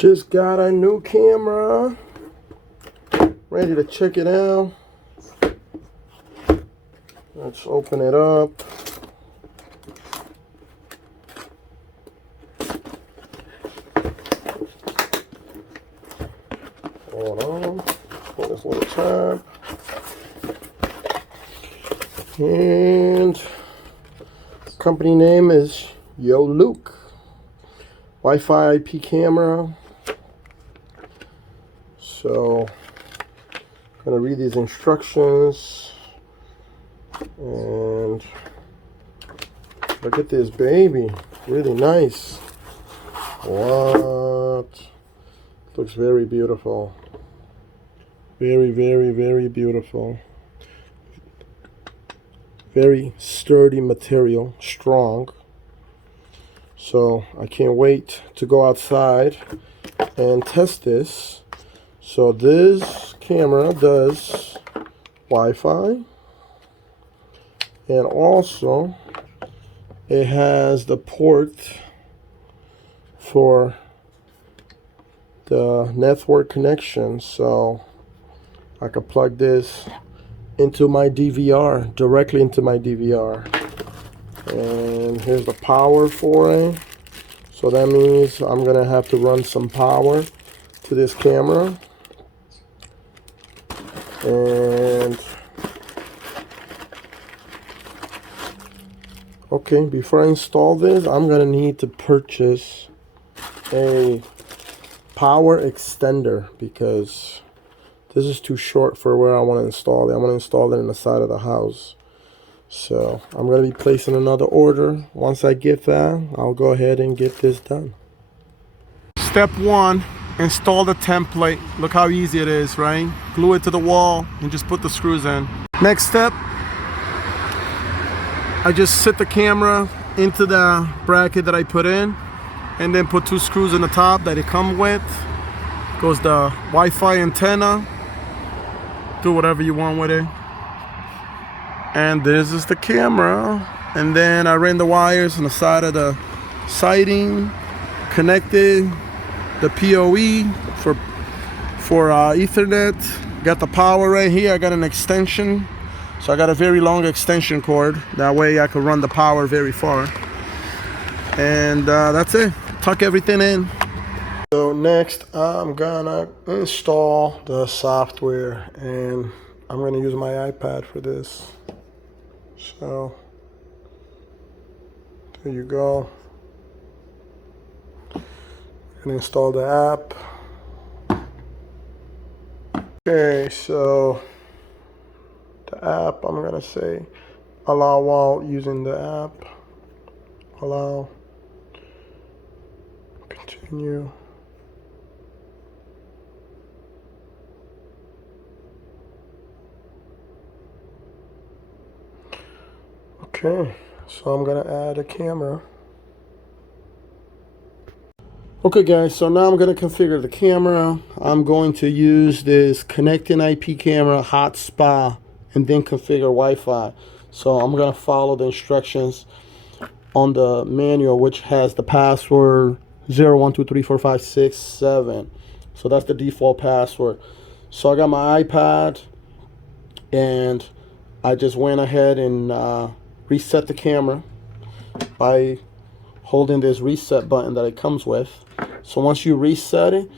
Just got a new camera. Ready to check it out. Let's open it up. Hold on. Pull this little tab. And company name is YoLuke. Wi-Fi IP camera. So I'm gonna read these instructions. And look at this baby. Really nice. What? Looks very beautiful. Very, very, very beautiful. Very sturdy material, strong. So I can't wait to go outside and test this. So this camera does Wi-Fi, and also it has the port for the network connection, so I could plug this into my DVR, directly into my DVR. And here's the power for it. So that means I'm gonna have to run some power to this camera. And okay, before I install this, I'm gonna need to purchase a power extender because this is too short for where I want to install it. I want to install it in the side of the house. So I'm going to be placing another order. Once I get that, I'll go ahead and get this done. Step 1, install the template. Look how easy it is, right? Glue it to the wall and just put the screws in. Next step, I just sit the camera into the bracket that I put in and then put 2 screws in the top that it comes with. Goes the Wi-Fi antenna. Do whatever you want with it. And this is the camera. And then I ran the wires on the side of the siding, connected the PoE for Ethernet. Got the power right here. I got an extension. So I got a very long extension cord. That way I can run the power very far. And that's it. Tuck everything in. So next I'm gonna install the software, and I'm gonna use my iPad for this. So there you go. And install the app. Okay, so the app, I'm gonna say allow while using the app. Allow. Continue. Okay, so I'm gonna add a camera. Okay guys, so now I'm gonna configure the camera. I'm going to use this connecting IP camera hotspot and then configure Wi-Fi. So I'm gonna follow the instructions on the manual, which has the password 01234567. So that's the default password. So I got my iPad and I just went ahead and reset the camera by holding this reset button that it comes with. So once you reset it,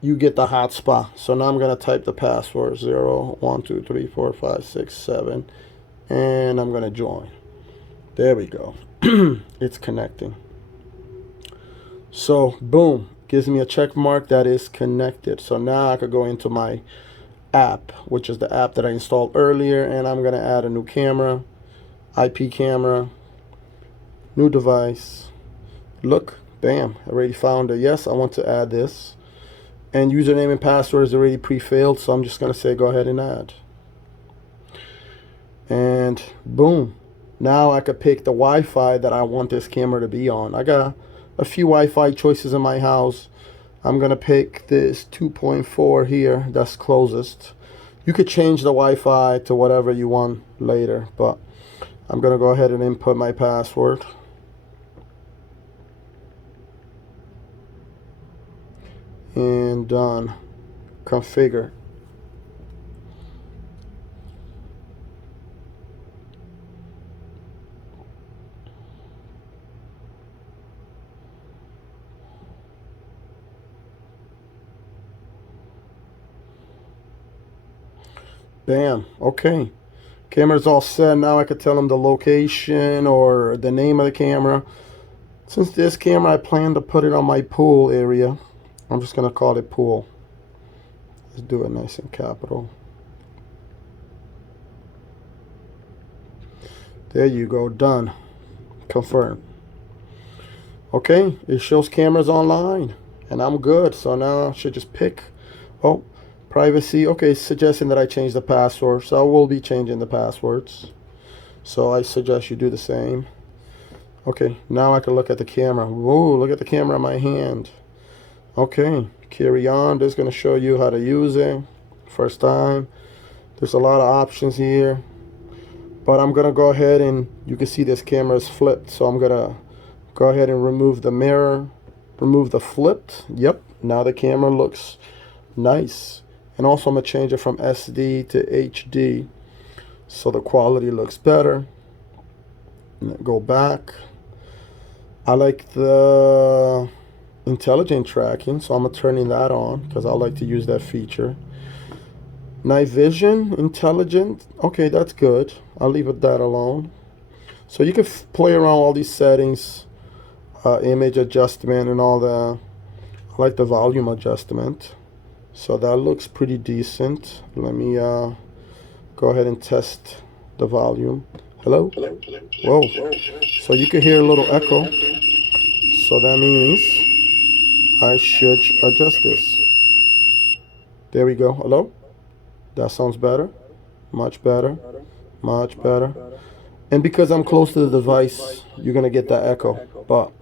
you get the hotspot. So now I'm gonna type the password 01234567 and I'm gonna join. There we go. It's connecting. So boom, gives me a check mark that is connected. So now I could go into my app, which is the app that I installed earlier, and I'm gonna add a new camera, IP camera, new device. Look, bam, I already found it. Yes, I want to add this. And username and password is already pre-filled, so I'm just gonna say go ahead and add. And boom, now I could pick the Wi-Fi that I want this camera to be on. I got a few Wi-Fi choices in my house. I'm gonna pick this 2.4 here, that's closest. You could change the Wi-Fi to whatever you want later, but I'm gonna go ahead and input my password. and done. Configure. Bam. Okay. Camera's all set. Now I could tell them the location or the name of the camera. Since this camera, I plan to put it on my pool area. I'm just going to call it pool. Let's do it nice and capital. There you go. Done. Confirm. Okay. It shows cameras online. And I'm good. So now I should just pick. Oh, privacy. Okay, suggesting that I change the password. So I will be changing the passwords. So I suggest you do the same. Okay, now I can look at the camera. Whoa, look at the camera in my hand. Okay, carry on. This is going to show you how to use it. First time. There's a lot of options here. But I'm going to go ahead and you can see this camera is flipped. So I'm going to go ahead and remove the mirror. Remove the flipped. Yep, now the camera looks nice. And also I'm going to change it from SD to HD. So the quality looks better. And then go back. I like the intelligent tracking, so I'm turning that on because I like to use that feature. Night vision, intelligent. Okay, that's good. I'll leave it that alone. So you can play around all these settings, image adjustment and all that. I like the volume adjustment. So that looks pretty decent. Let me go ahead and test the volume. Hello? Whoa. So you can hear a little echo. So that means I should adjust this. There we go. Hello? That sounds better. Much better. Much better. And because I'm close to the device, you're going to get that echo. But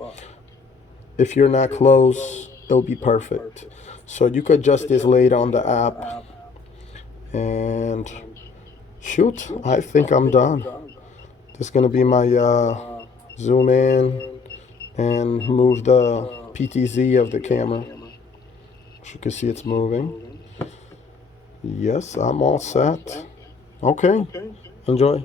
if you're not close, it'll be perfect. So you could adjust this later on the app. And shoot, I think I'm done. This is going to be my zoom in and move the ptz of the camera. As you can see, it's moving. Yes, I'm all set. Okay, enjoy.